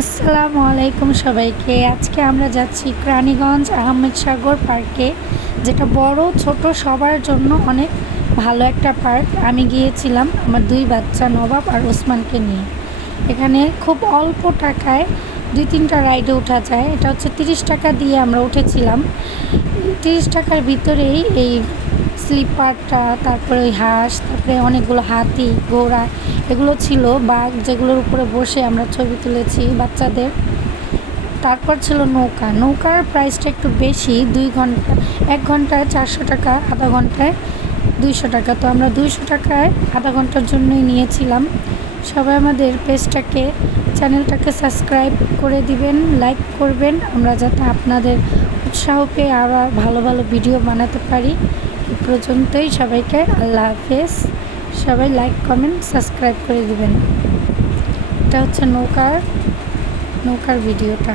আসসালামু আলাইকুম সবাইকে। আজকে আমরা যাচ্ছি রানীগঞ্জ আহমেদ সাগর পার্কে, যেটা বড় ছোট সবার জন্য অনেক ভালো একটা পার্ক। আমি গিয়েছিলাম আমার দুই বাচ্চা নবাব আর ওসমানকে নিয়ে। এখানে খুব অল্প টাকায় 2-3টা রাইডে ওঠা যায়। এটা হচ্ছে 30 টাকা দিয়ে আমরা উঠেছিলাম। 30 টাকার ভিতরেই এই স্লিপারটা, তারপরে ওই হাঁস, তারপরে অনেকগুলো হাতি, ঘোড়া এগুলো ছিল, বাঘ যেগুলোর উপরে বসে আমরা ছবি তুলেছি বাচ্চাদের। তারপর ছিল নৌকার প্রাইসটা একটু বেশি, 2 ঘন্টা 1 ঘন্টায় 400 টাকা, আধা ঘন্টায় 200 টাকা। তো আমরা 200 টাকায় আধা ঘন্টার জন্যই নিয়েছিলাম। সবাই আমাদের চ্যানেলটাকে সাবস্ক্রাইব করে দিবেন, লাইক করবেন, আমরা যাতে আপনাদের উৎসাহ পেয়ে আরও ভালো ভালো ভিডিও বানাতে পারি। এই পর্যন্তই, সবাইকে আল্লাহ হাফেজ। সবাই লাইক কমেন্ট সাবস্ক্রাইব করে দিবেন। এটা হচ্ছে নৌকার ভিডিওটা।